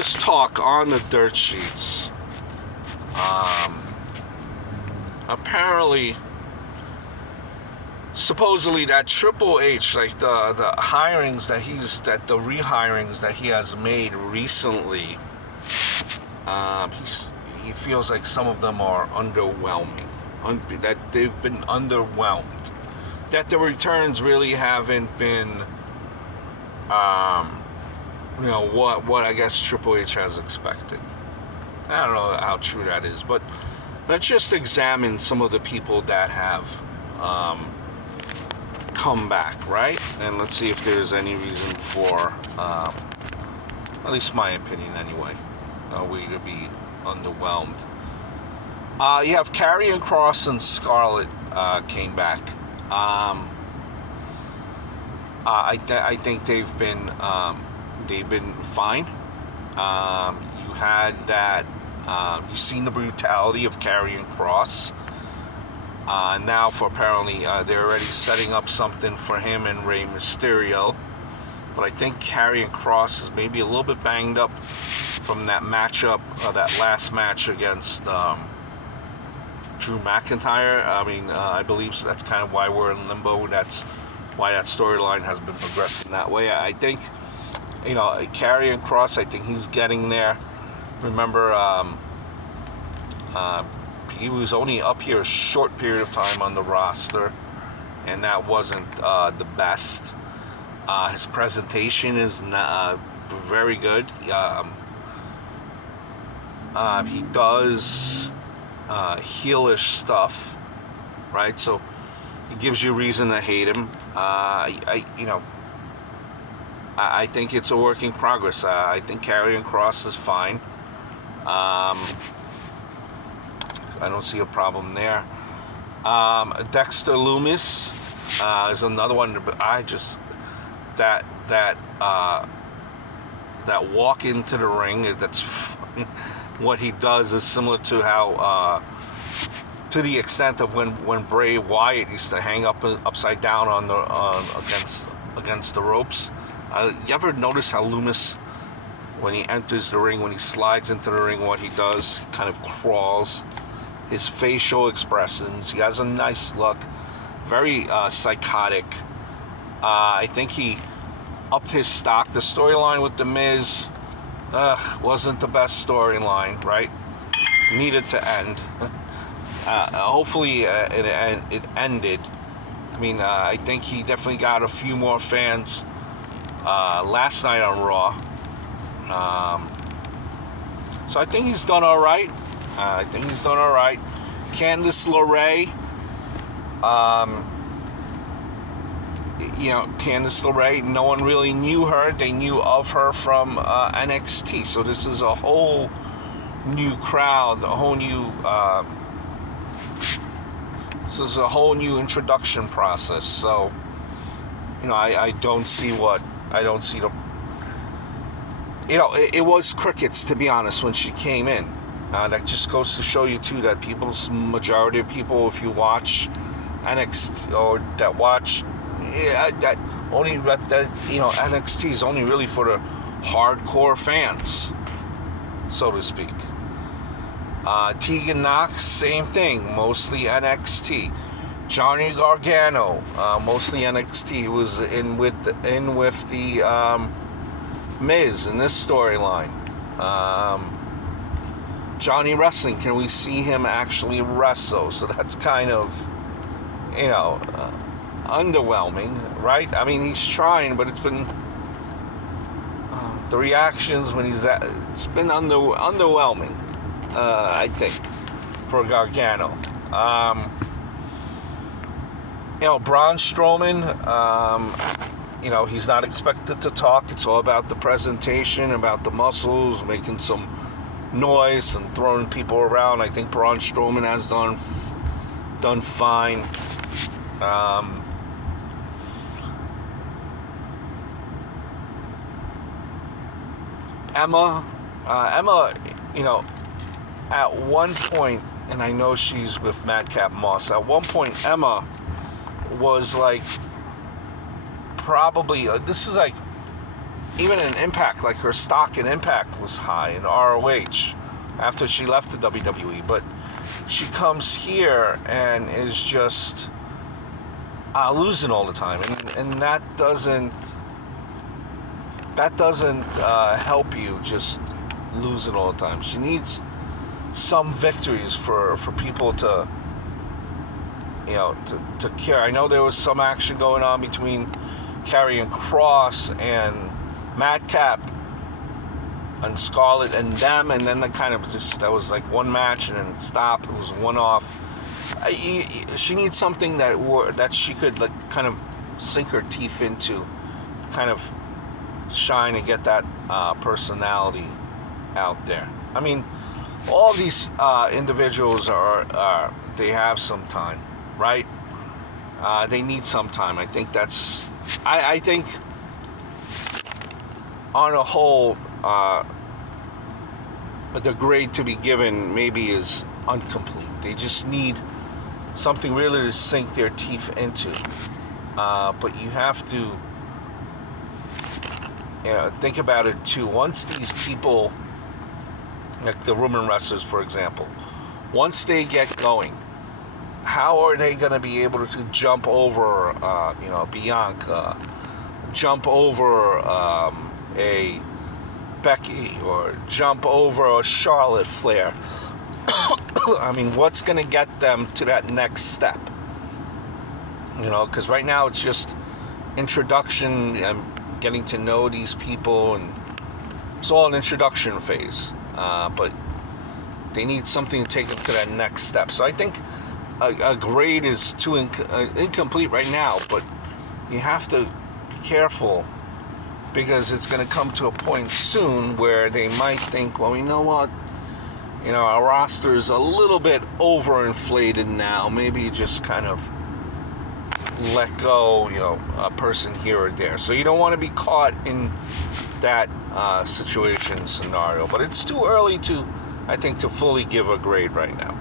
was talk on the dirt sheets. Apparently, supposedly that Triple H, like the hirings that the rehirings that he has made recently, he feels like some of them are underwhelming. That they've been underwhelmed. That the returns really haven't been, what I guess Triple H has expected. I don't know how true that is, but let's just examine some of the people that have come back, right? And let's see if there's any reason for, at least my opinion anyway, we to be underwhelmed. You have Karrion Kross and Scarlett came back. I think they've been fine. You had that. You've seen the brutality of Karrion Kross. Now, for apparently, they're already setting up something for him and Rey Mysterio. But I think Karrion Kross is maybe a little bit banged up from that matchup, that last match against Drew McIntyre. I believe so. That's kind of why we're in limbo. That's why that storyline has been progressing that way. I think, Karrion Kross, I think he's getting there. Remember, he was only up here a short period of time on the roster, and that wasn't the best. His presentation is not, very good. He does heelish stuff, right? So he gives you reason to hate him. I think it's a work in progress. I think Karrion Kross is fine. I don't see a problem there. Dexter Lumis is another one. I just that walk into the ring. That's what he does is similar to how, to the extent of when Bray Wyatt used to hang upside down against the ropes. You ever notice how Lumis, when he enters the ring, when he slides into the ring, what he does, kind of crawls? His facial expressions, he has a nice look, very psychotic. I think he upped his stock. The storyline with The Miz wasn't the best storyline, right? Needed to end. Hopefully it ended. I think he definitely got a few more fans last night on Raw. So I think he's done all right. Candice LeRae. Candice LeRae, no one really knew her. They knew of her from NXT. So this is a whole new crowd, a whole new... this is a whole new introduction process. So, I don't see the... it was crickets, to be honest, when she came in. That just goes to show you, too, that majority of people, if you watch NXT, or that watch... NXT is only really for the hardcore fans, so to speak. Tegan Knox, same thing, mostly NXT. Johnny Gargano, mostly NXT, who was in with the Miz in this storyline. Johnny Wrestling, can we see him actually wrestle? So that's kind of, underwhelming, right? He's trying, but it's been the reactions when it's been underwhelming, I think, for Gargano. Braun Strowman, he's not expected to talk. It's all about the presentation, about the muscles, making some noise and throwing people around. I think Braun Strowman has done fine. Emma, at one point, and I know she's with Madcap Moss, at one point Emma was like, probably, this is like even in Impact, like her stock in Impact was high in ROH after she left the WWE, but she comes here and is just losing all the time, and that doesn't help you just losing all the time. She needs some victories for people to, you know, to care. I know there was some action going on between Karrion Kross and Madcap and Scarlett and them, and then that was like one match and then it stopped. It was one off. She needs something that she could like kind of sink her teeth into, kind of shine and get that personality out there. I mean, all these individuals they have some time, right? They need some time. I think I think on a whole, the grade to be given maybe is incomplete. They just need something really to sink their teeth into. But you have to think about it too. Once these people, like the women wrestlers, for example, once they get going, how are they going to be able to jump over, Bianca, jump over a Becky, or jump over a Charlotte Flair? I mean, what's going to get them to that next step? Because right now it's just introduction and getting to know these people, and it's all an introduction phase. But they need something to take them to that next step. So I think a grade is too incomplete right now, but you have to be careful, because it's going to come to a point soon where they might think, well, you know what? Our roster is a little bit overinflated now. Maybe you just kind of let go, a person here or there. So you don't want to be caught in that situation scenario. But it's too early I think, to fully give a grade right now.